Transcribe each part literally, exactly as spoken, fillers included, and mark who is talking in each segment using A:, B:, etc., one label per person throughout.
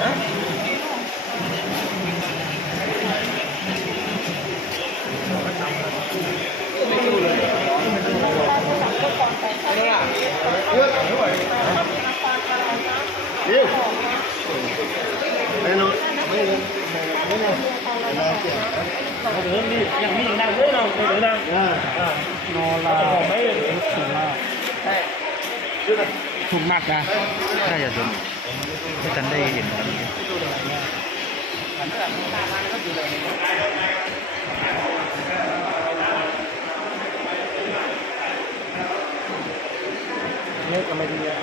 A: ยังไม่ยังดังด้วยเราไม่ดังนอลาไม่ถูกมากถูกมากนะน่าจะถูกไม่ทันได้เห็นเนื้อก็ไม่ดีอ่ะ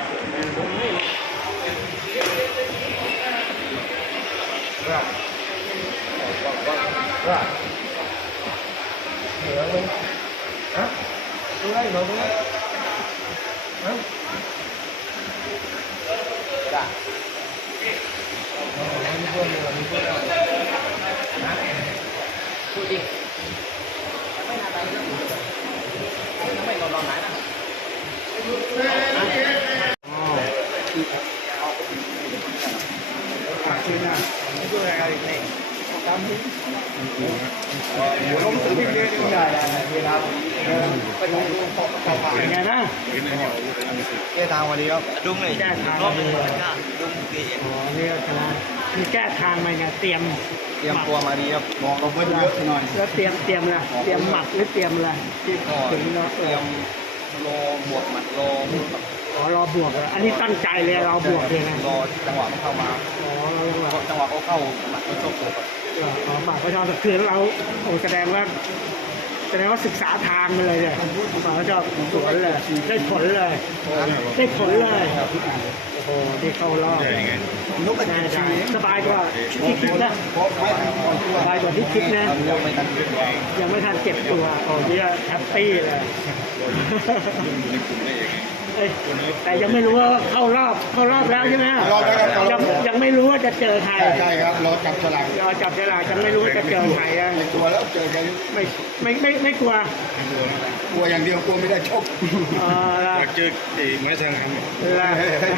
A: ว่าเหลือเลยฮะดูได้หรอดูได้ฮะจ้ะมีคนมีคนมีคนนะพูดจริงไม่น่าไปแล้วยังไม่รอรอไหนนะอ๋อฝากชื่อนะไม่ช่วยอะไรเลยตามนี้ลงสื่อพิมพ์เยอะใหญ่เวลาไปลงดูพอต่อไปยังไงนะแก้ทางวันนี้ครับดุ้งเลยแก้ทางวันนี้ดุ้งดีอ๋อนี่ก็ชนะมีแก้ทางมาไงเตรียมเตรียมตัวมาดีครับมองเราเพิ่มเยอะหน่อยแล้วเตรียมเตรียมอะไรเตรียมหมัดหรือเตรียมอะไรที่ถึงเนาะเตรียมรอบวกหมัดรออ๋อรอบวกอันนี้ตั้งใจเลยรอบวกเลยนะรอจังหวะมันเข้ามาอ๋อจังหวะเขาเข้าหมัดเขาชกเลยอ๋อหมัดเขาชอบคือเราโอ้แสดงว่าแสดงว่าศึกษาทางมาเลยเนี่ยหมัดเขาชอบสวนเลยได้ผลเลยได้ผลเลยโอ้โหที่เข้ารอบนุกได้ได้สบายกว่าที่คิดนะสบายกว่าที่คิดนะยังไม่ทันเจ็บตัวโอ้ยแฮปปี้เลยแต่ยังไม่รู้ว่าเข้ารอบเข้ารอบแล้วใช่ไหมยังยังไม่รู้ว่าจะเจอใคร
B: ใช่ครับรอจับฉลาก
A: รอจับฉลากยังไม่รู้ว่าจะเจอใครอ่ะ
B: กลัวแล้วเจอใคร
A: ไม่ไม่ไม่ไม่กลัว
B: กลัวอย่างเดียวกลัวไม่ได้ชก
A: อ๋อ
B: อยากเจอตีไม้ทางนั้น
A: ละ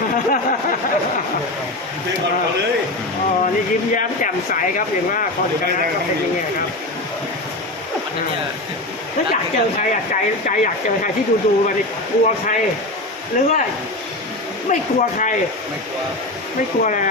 B: เจอก่อนเขาเลย
A: อ๋อนี่ยิ้มแย้มแจ่มใสครับอย่างว่าคนชนะก็เป็นยังไงครับถ้าอยากเจอใครอ่ะใจใจอยากเจอใครที่ดูดูมาดิกลัวใครหรือว่าไม่กลัวใคร
B: ไม่กลัว
A: ไม่กลัวอะไร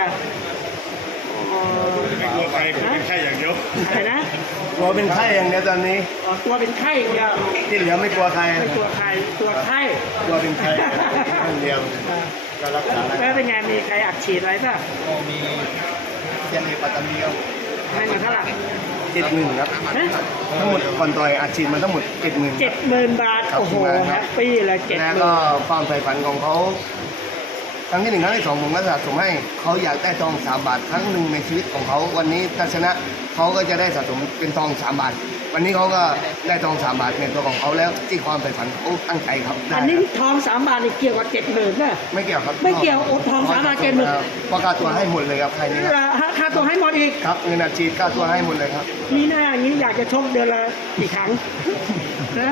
B: ไม่กลัวใครเป็นไข้อย่างเดียว
A: ใครนะ
B: กลัวเป็นไข้อย่างเดียวตอนนี้
A: อ๋อกลัวเป็นไข้อย่างเดียว
B: ที่เหลือไม่กลัวใคร
A: ไม่กลัวใครกลัวไข้
B: กลัวเป็นไข้อย่างเดียวก็รักษา
A: แล้วเป็นไงมีใครอัดฉีดอะไรป่ะ
B: ก็มีเซียนเอปัตตานีครับ
A: ให้มาเท่าไหร่
B: เจ็ดหมื่นครับทั้งหมดก่อนต่อยอัดฉีดมันทั้งหมดเจ็ดหมื่น
A: เจ็ดหมื่นบาทโอ้โหแฮปปี้เลยเจ็ดหมื่น
B: แล้วก็ความใฝ่ฝันของเขาครั้งที่หนึ่งครั้งที่สองผมก็สะสมให้เขาอยากได้ทองสามบาทครั้งหนึ่งในชีวิตของเขาวันนี้ถ้าชนะเขาก็จะได้สะสมเป็นทองสามบาทวันนี้เขาก็ได้ทองสามบาทในตัวของเขาแล้วที่ความใฝ่ฝันเขาตั้งใจครับ
A: อันนี้ทองสามบาทนี่เกี่ยวกับเจ็ดหมื่นนะ
B: ไม่เกี่ยวครับ
A: ไม่เกี่ยวโอ้ทองสามบาทเจ็ดหมื่น
B: เพราะค่าตัวให้หมดเลยครับใครนี่
A: ค่าตัวให้หมดอีก
B: ครับเงินอัดฉีดค่าตัวให้หมดเลยครับ
A: นี่หน้าอย่างนี้อยากจะชกเดือนละกี่ครั้งนะ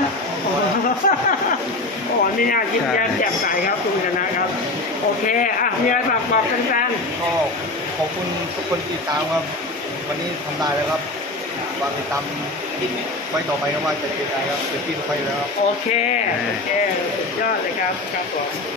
A: อ๋อนี่น่ายิ้มแย้มแจ่มใสครับคุณชนะครับโอเคอ่ะมีอะไรฝากบอกแฟน
B: ๆก็ขอบคุณทุกคนที่ติดตามครับวันนี้ทำได้แล้วครับวางติดตามไว้ต่อไปก็ว่าจะเป็นอะไรครับเดี๋ยวพี่ไปแล้ว
A: โอเคโอเคยอดเลยครับครับผม